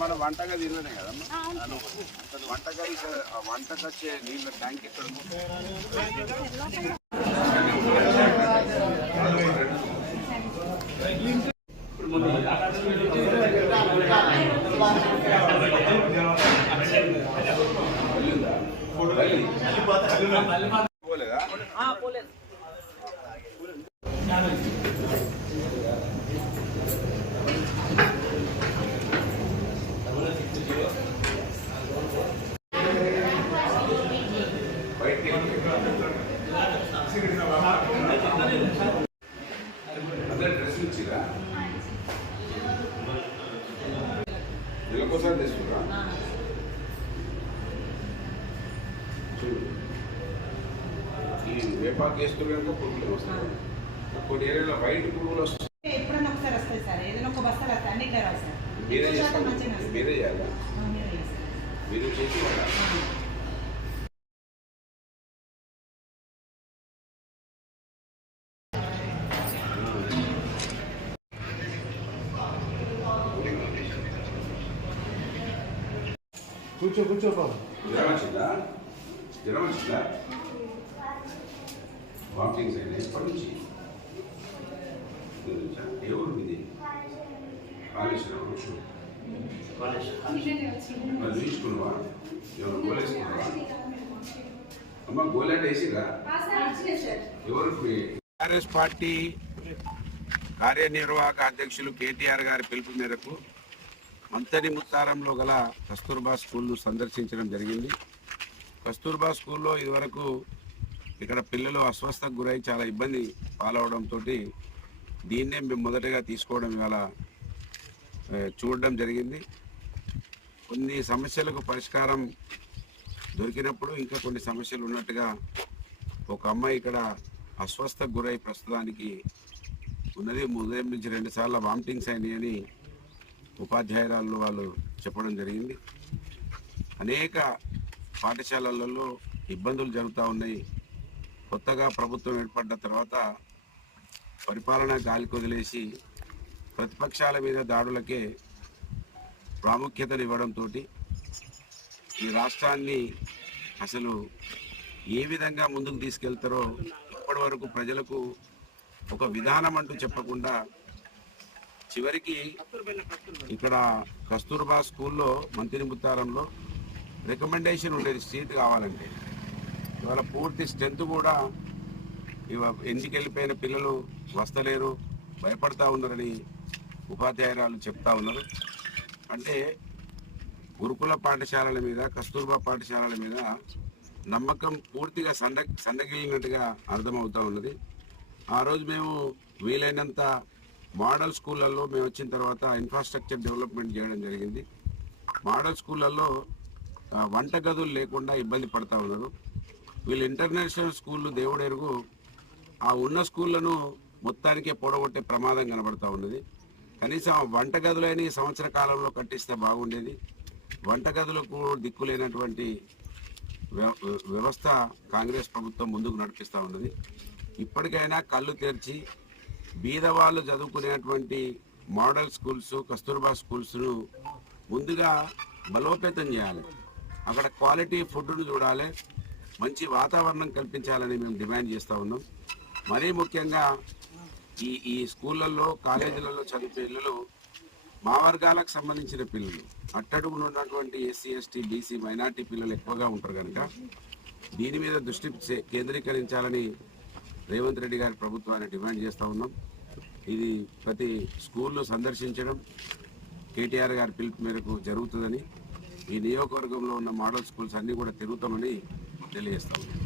మన వంటగది ఇల్లనే కదమ్మా వంటగది వంటకు వచ్చే నీళ్ళ ట్యాంక్ ఎక్కడ ఉంది? డ్రెస్ ఇచ్చిరా నెలకోసారి తెస్తురా చూడు ఈ వేపాకు వేసుకుని కనుక పురుగులు వస్తాయి కొన్ని ఏరియాలో వైట్ పురుగులు వస్తాయి ఎప్పుడన్నా ఒకసారి వస్తుంది సార్ ఏదైనా ఒక బస్తాలు వస్తాయి అన్ని ఇట్లా రావు సార్ మీరే వస్తాయి. మీరే చేయాలా. మీరు చేసి వాళ్ళ కూర్చో కూర్చో బాబు. జ్వరం వచ్చిందా జ్వరం వచ్చిందా వామిటింగ్స్ అయినా ఎప్పటి నుంచి? ఏ ఊరు మీది? కాళేశ్వరం చూసుకున్నావా ఎవరు గోలేసుకున్నావా? అమ్మ గోలేట వేసిరా ఎవరు టిఆర్ఎస్ పార్టీ కార్యనిర్వాహక అధ్యక్షులు కేటీఆర్ గారి పిలుపు మేరకు మంతని ముత్తారంలో గల కస్తూర్బా స్కూల్ను సందర్శించడం జరిగింది. కస్తూర్బా స్కూల్లో ఇదివరకు ఇక్కడ పిల్లలు అస్వస్థకు గురై చాలా ఇబ్బంది పాలవడంతో దీన్నే మేము మొదటగా తీసుకోవడం ఇవాళ చూడడం జరిగింది. కొన్ని సమస్యలకు పరిష్కారం దొరికినప్పుడు ఇంకా కొన్ని సమస్యలు ఉన్నట్టుగా ఒక అమ్మాయి ఇక్కడ అస్వస్థకు గురై ప్రస్తుతానికి ఉన్నది. ఉదయం నుంచి రెండుసార్లు వామిటింగ్స్ అయినాయి అని ఉపాధ్యాయురాలు వాళ్ళు చెప్పడం జరిగింది. అనేక పాఠశాలలలో ఇబ్బందులు జరుగుతూ ఉన్నాయి. కొత్తగా ప్రభుత్వం ఏర్పడ్డ తర్వాత పరిపాలన గాలికి వదిలేసి ప్రతిపక్షాల మీద దాడులకే ప్రాముఖ్యతనివ్వడంతో ఈ రాష్ట్రాన్ని అసలు ఏ విధంగా ముందుకు తీసుకెళ్తారో ఇప్పటి వరకు ప్రజలకు ఒక విధానం అంటూ చెప్పకుండా చివరికి ఇక్కడ కస్తూర్బా స్కూల్లో మంత్రి ముత్తారంలో రికమెండేషన్ ఉండేది సీట్ కావాలంటే. ఇవాళ పూర్తి స్ట్రెంత్ కూడా ఇవ ఎందుకెళ్ళిపోయిన పిల్లలు వస్తలేరు భయపడతా ఉన్నారని ఉపాధ్యాయురాలు చెప్తా ఉన్నారు. అంటే గురుకుల పాఠశాలల మీద కస్తూర్బా పాఠశాలల మీద నమ్మకం పూర్తిగా సండ సన్నగిలినట్టుగా అర్థమవుతూ ఉన్నది. ఆ రోజు మేము వీలైనంత మోడల్ స్కూళ్ళల్లో మేము వచ్చిన తర్వాత ఇన్ఫ్రాస్ట్రక్చర్ డెవలప్మెంట్ చేయడం జరిగింది. మోడల్ స్కూళ్ళల్లో వంట గదులు లేకుండా ఇబ్బంది పడతా ఉన్నారు. వీళ్ళు ఇంటర్నేషనల్ స్కూళ్ళు దేవుడెరుగు. ఆ ఉన్న స్కూళ్ళను మొత్తానికే పొడగొట్టే ప్రమాదం కనబడతా ఉన్నది. కనీసం వంట గదులని సంవత్సర కాలంలో కట్టిస్తే బాగుండేది. వంట గదులకు దిక్కులేనటువంటి వ్య- వ్యవస్థ కాంగ్రెస్ ప్రభుత్వం ముందుకు నడిపిస్తూ ఉన్నది. ఇప్పటికైనా కళ్ళు తెరిచి బీదవాళ్ళు చదువుకునేటువంటి మోడల్ స్కూల్స్ కస్తూర్బా స్కూల్స్ను ముందుగా బలోపేతం చేయాలి. అక్కడ క్వాలిటీ ఫుడ్ను చూడాలి. మంచి వాతావరణం కల్పించాలని మేము డిమాండ్ చేస్తూ ఉన్నాం. మరీ ముఖ్యంగా ఈ ఈ స్కూళ్ళల్లో కాలేజీలలో చదివే పిల్లలు మా వర్గాలకు సంబంధించిన పిల్లలు. అట్టడుగున ఉన్నటువంటి ఎస్సీ ఎస్టీ బీసీ మైనార్టీ పిల్లలు ఎక్కువగా ఉంటారు కనుక దీని మీద దృష్టి కేంద్రీకరించాలని రేవంత్ రెడ్డి గారి ప్రభుత్వాన్ని డిమాండ్ చేస్తూ ఉన్నాం. ఇది ప్రతి స్కూల్లో సందర్శించడం కేటీఆర్ గారి పిలుపు మేరకు జరుగుతుందని ఈ నియోజకవర్గంలో ఉన్న మోడల్ స్కూల్స్ అన్నీ కూడా తిరుగుతామని తెలియజేస్తా ఉన్నాం.